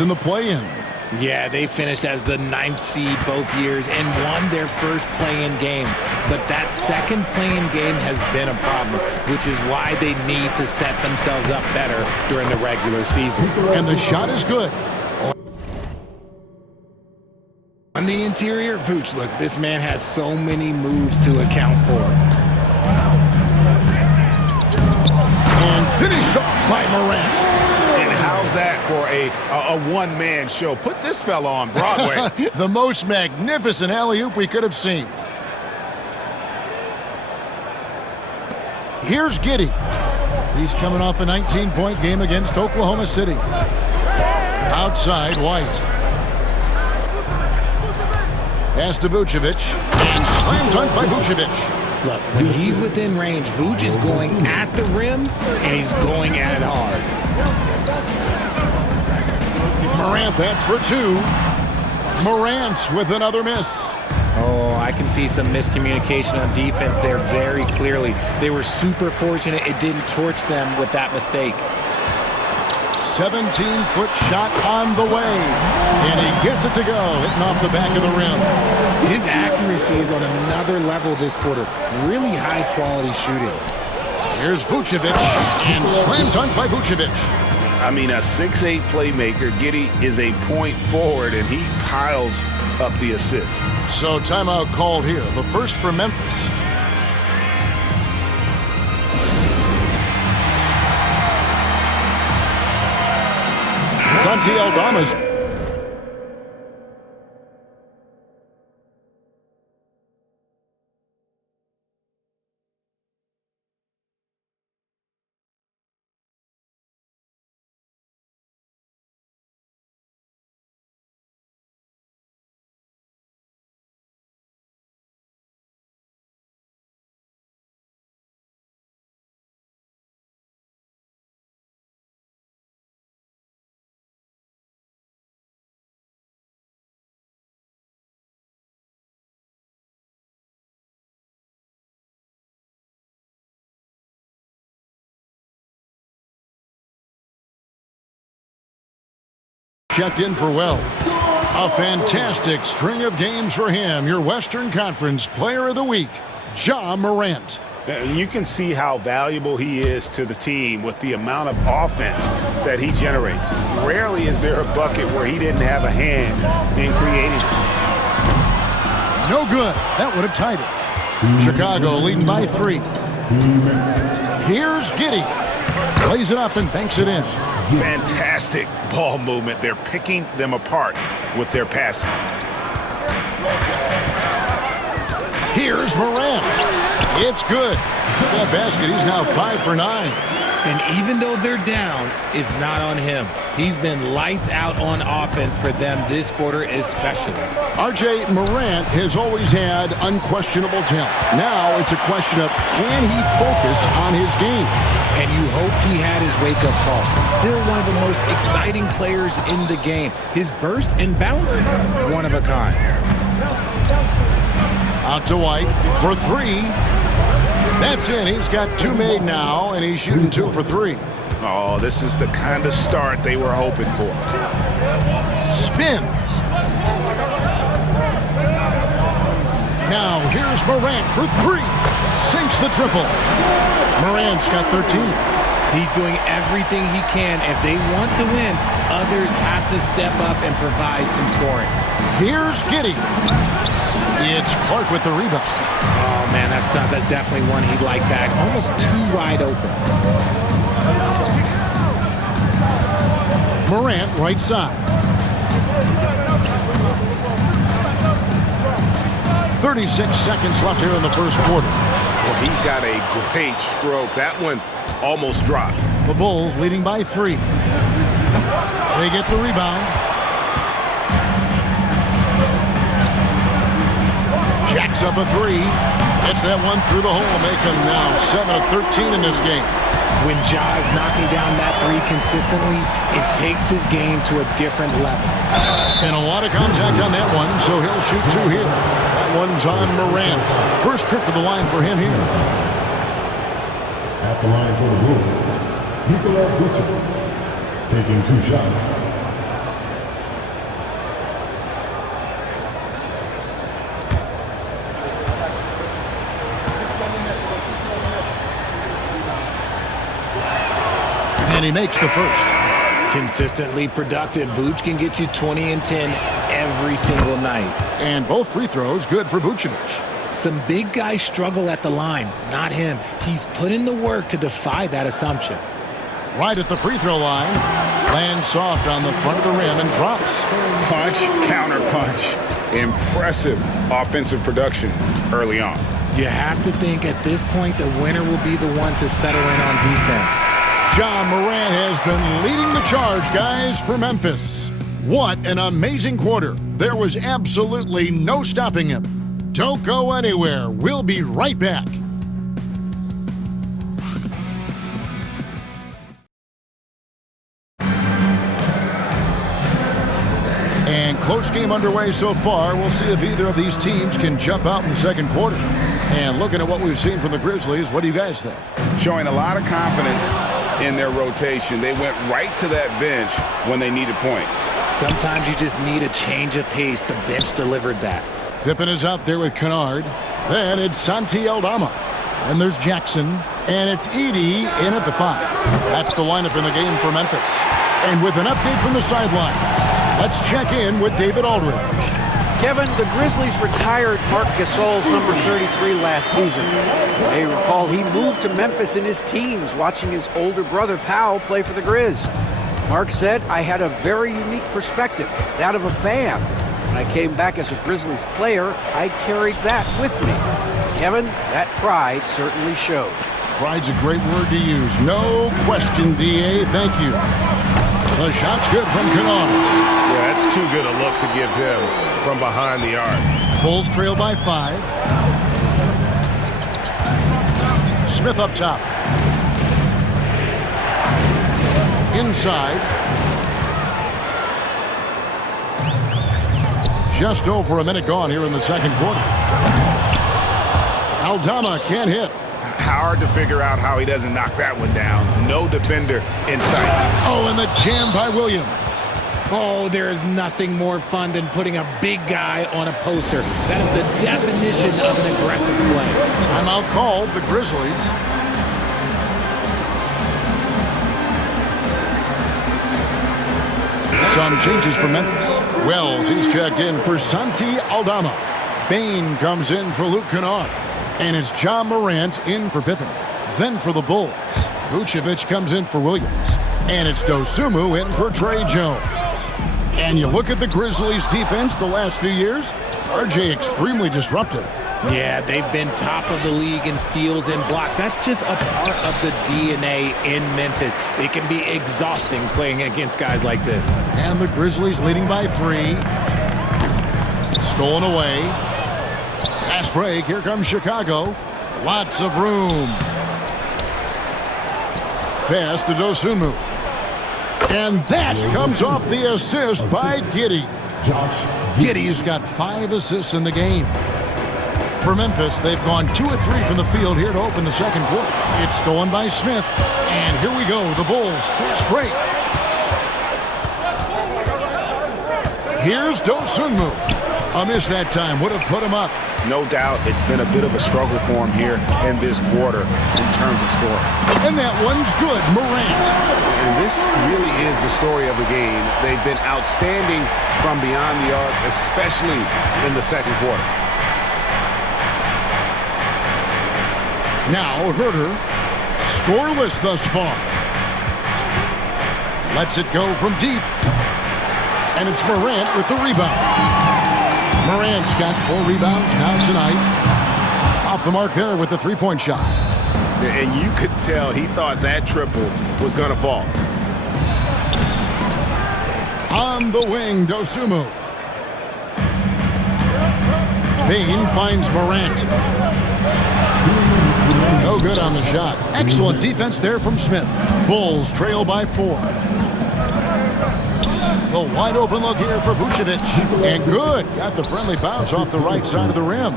in the play-in. Yeah, they finished as the 9th seed both years and won their first play-in games. But that second play-in game has been a problem, which is why they need to set themselves up better during the regular season. And the shot is good. On the interior, Vooch, look, this man has so many moves to account for. And finished off by Morant. And how's that for a one-man show? Put this fella on Broadway. The most magnificent alley-oop we could have seen. Here's Giddey. He's coming off a 19-point game against Oklahoma City. Outside, White. Pass to Vucevic. And slam dunk by Vucevic. Look, when he's within range, Vooch is going at the rim, and he's going at it hard. Morant, that's for two. Morant with another miss. Oh, I can see some miscommunication on defense there very clearly. They were super fortunate it didn't torch them with that mistake. 17-foot shot on the way. And he gets it to go, hitting off the back of the rim. His accuracy is on another level this quarter. Really high-quality shooting. Here's Vucevic, and slam dunk by Vucevic. I mean, a 6'8" playmaker. Giddey is a point forward, and he piles up the assists. So timeout called here. The first for Memphis. Santi Aldama's. Checked in for Wells. A fantastic string of games for him. Your Western Conference Player of the Week, Ja Morant. You can see how valuable he is to the team with the amount of offense that he generates. Rarely is there a bucket where he didn't have a hand in creating it. No good. That would have tied it. Chicago leading by 3. Here's Giddey. Plays it up and banks it in. Fantastic ball movement. They're picking them apart with their passing. Here's Morant. It's good. That basket, he's now 5 for 9. And even though they're down, it's not on him. He's been lights out on offense for them this quarter especially. R.J. Morant has always had unquestionable talent. Now it's a question of can he focus on his game? And you hope he had his wake-up call. Still one of the most exciting players in the game. His burst and bounce, one of a kind. Out to White for 3. That's in. He's got 2 made now, and he's shooting 2 for 3. Oh, this is the kind of start they were hoping for. Spins. Now here's Morant for 3. Sinks the triple. Morant's got 13. He's doing everything he can. If they want to win, others have to step up and provide some scoring. Here's Giddey. It's Clark with the rebound. Oh, man, that's tough. That's definitely one he'd like back. Almost too wide open. Morant, right side. 36 seconds left here in the first quarter. Well, he's got a great stroke. That one almost dropped. The Bulls leading by 3. They get the rebound. Jacks up a 3. Gets that one through the hole, make him now 7 of 13 in this game. When Ja is knocking down that 3 consistently, it takes his game to a different level. And a lot of contact on that one, so he'll shoot 2 here. That one's on Morant. First trip to the line for him here. At the line for the Bulls, Nikola Vucevic, taking 2 shots. And he makes the first. Consistently productive. Vooch can get you 20 and 10 every single night. And both free throws good for Vucevic. Some big guys struggle at the line, not him. He's put in the work to defy that assumption. Right at the free throw line, lands soft on the front of the rim and drops. Punch, counter punch. Impressive offensive production early on. You have to think at this point the winner will be the one to settle in on defense. Ja Morant has been leading the charge, guys, for Memphis. What an amazing quarter. There was absolutely no stopping him. Don't go anywhere. We'll be right back. And close game underway so far. We'll see if either of these teams can jump out in the second quarter. And looking at what we've seen from the Grizzlies, what do you guys think? Showing a lot of confidence in their rotation. They went right to that bench when they needed points. Sometimes you just need a change of pace. The bench delivered that. Pippen is out there with Kennard. Then it's Santi Aldama. And there's Jackson. And it's Edey in at the 5. That's the lineup in the game for Memphis. And with an update from the sideline, let's check in with David Aldridge. Kevin, the Grizzlies retired Marc Gasol's number 33 last season. You may recall he moved to Memphis in his teens, watching his older brother Powell play for the Grizz. Marc said, "I had a very unique perspective, that of a fan. When I came back as a Grizzlies player, I carried that with me." Kevin, that pride certainly showed. Pride's a great word to use. No question, D.A. Thank you. The shot's good from Kennard. Yeah, that's too good a look to give him from behind the arc. Bulls trail by 5. Smith up top. Inside. Just over a minute gone here in the second quarter. Aldama can't hit. Hard to figure out how he doesn't knock that one down. No defender in sight. Oh, and the jam by Williams. Oh, there is nothing more fun than putting a big guy on a poster. That is the definition of an aggressive play. Timeout called, the Grizzlies. Some changes for Memphis. Wells, he's checked in for Santi Aldama. Bane comes in for Luke Kennard. And it's Ja Morant in for Pippen. Then for the Bulls, Vucevic comes in for Williams. And it's Dosunmu in for Tre Jones. And you look at the Grizzlies' defense the last few years, RJ extremely disruptive. Yeah, they've been top of the league in steals and blocks. That's just a part of the DNA in Memphis. It can be exhausting playing against guys like this. And the Grizzlies leading by 3. Stolen away. Fast break. Here comes Chicago. Lots of room. Pass to Dosunmu. And that comes off the assist by Giddey. Giddey's got 5 assists in the game. For Memphis, they've gone 2 of 3 from the field here to open the second quarter. It's stolen by Smith. And here we go, the Bulls fast break. Here's Dosunmu. A miss that time would have put him up. No doubt it's been a bit of a struggle for him here in this quarter in terms of scoring. And that one's good, Morant. And this really is the story of the game. They've been outstanding from beyond the arc, especially in the second quarter. Now Herter, scoreless thus far. Lets it go from deep. And it's Morant with the rebound. Morant's got 4 rebounds now tonight. Off the mark there with the three-point shot. And you could tell he thought that triple was going to fall. On the wing, Dosunmu. Bane finds Morant. No good on the shot. Excellent defense there from Smith. Bulls trail by 4. The wide open look here for Vucevic. And good. Got the friendly bounce off the right side of the rim.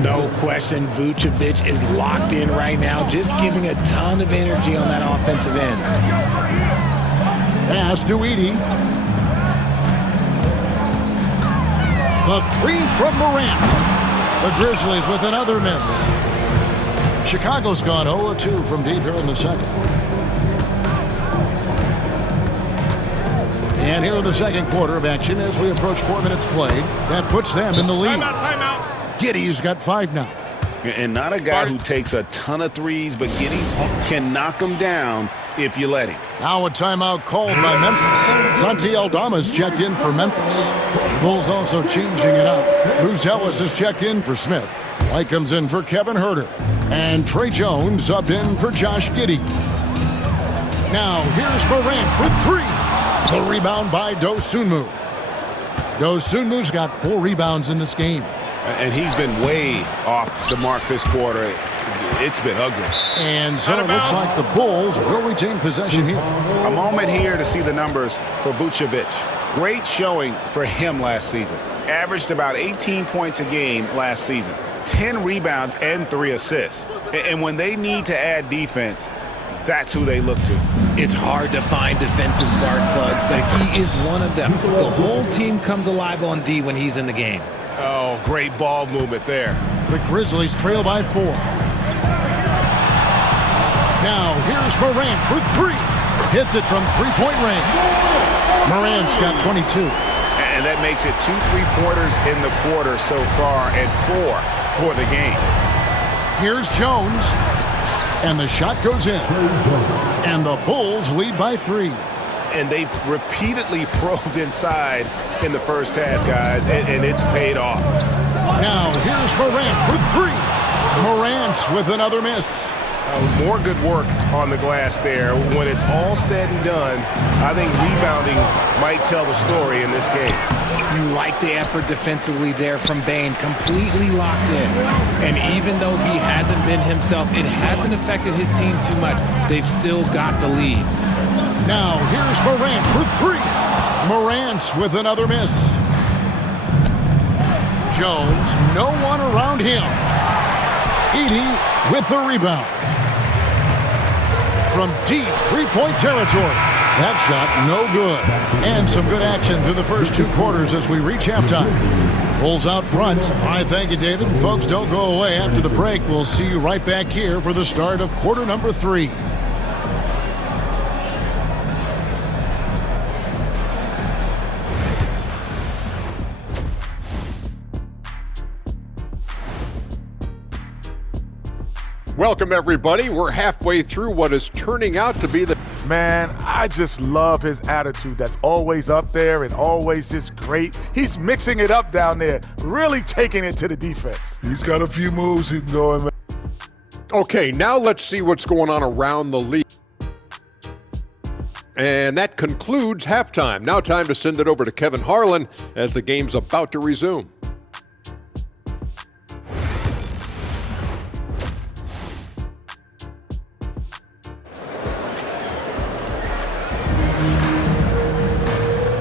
No question, Vucevic is locked in right now, just giving a ton of energy on that offensive end. Pass to Edey. The 3 from Morant. The Grizzlies with another miss. Chicago's gone 0-2 from deep here in the second. And here in the second quarter of action as we approach 4 minutes played. That puts them in the lead. Timeout. Giddey's got 5 now. And not a guy who takes a ton of threes, but Giddey can knock them down if you let him. Now a timeout called by Memphis. Santi Aldama's checked in for Memphis. The Bulls also changing it up. Bruce Ellis is checked in for Smith. White comes in for Kevin Huerter. And Trey Jones subbed in for Josh Giddey. Now here's Morant for 3. The rebound by Dosunmu. Dosunmu's got 4 rebounds in this game. And he's been way off the mark this quarter. It's been ugly. And so it looks like the Bulls will retain possession here. A moment here to see the numbers for Vucevic. Great showing for him last season. Averaged about 18 points a game last season. 10 rebounds and 3 assists. And when they need to add defense, that's who they look to. It's hard to find defensive spark plugs, but he is one of them. The whole team comes alive on D when he's in the game. Oh, great ball movement there. The Grizzlies trail by 4. Now here's Morant for 3. Hits it from 3-point range. Morant's got 22. And that makes it 2 3-pointers in the quarter so far and 4 for the game. Here's Jones. And the shot goes in. And the Bulls lead by 3. And they've repeatedly probed inside in the first half, guys, and it's paid off. Now here's Morant for 3. Morant with another miss. More good work on the glass there. When it's all said and done, I think rebounding might tell the story in this game. You like the effort defensively there from Bane, completely locked in. And even though he hasn't been himself, it hasn't affected his team too much. They've still got the lead. Now here's Morant for 3. Morant with another miss. Jones, no one around him. Edey with the rebound. From deep 3-point territory. That shot no good. And some good action through the first 2 quarters as we reach halftime. Bulls out front. All right, thank you, David. Folks, don't go away. After the break, we'll see you right back here for the start of quarter number 3. Welcome, everybody. We're halfway through what is turning out to be the... Man, I just love his attitude. That's always up there and always just great. He's mixing it up down there, really taking it to the defense. He's got a few moves he can go in. Okay, now let's see what's going on around the league. And that concludes halftime. Now time to send it over to Kevin Harlan as the game's about to resume.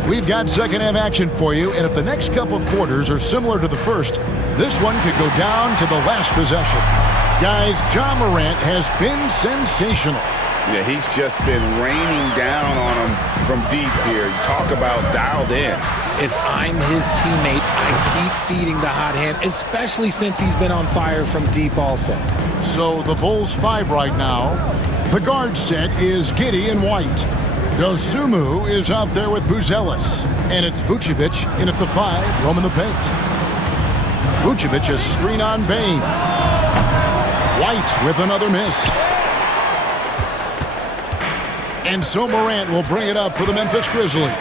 We've got second half action for you, and if the next couple quarters are similar to the first, this one could go down to the last possession. Guys, Ja Morant has been sensational. Yeah, he's just been raining down on him from deep here. Talk about dialed in. If I'm his teammate, I keep feeding the hot hand, especially since he's been on fire from deep also. So the Bulls 5 right now. The guard set is Giddey and White. Dosunmu is out there with Ellis. And it's Vucevic in at the 5, roaming the paint. Vucevic a screen on Bane. White with another miss. And so Morant will bring it up for the Memphis Grizzlies.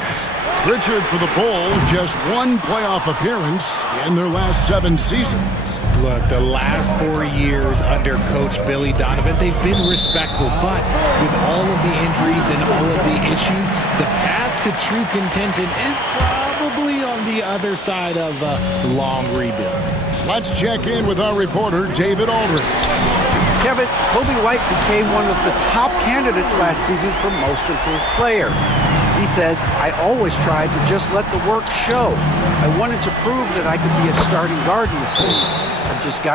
Richard for the Bulls, just 1 playoff appearance in their last 7 seasons. Look, the last 4 years under Coach Billy Donovan, they've been respectable. But with all of the injuries and all of the issues, the path to true contention is probably on the other side of a long rebuild. Let's check in with our reporter, David Aldridge. Kevin, Coby White became one of the top candidates last season for Most Improved Player. He says, I always tried to just let the work show. I wanted to prove that I could be a starting guard in this league. I've just got to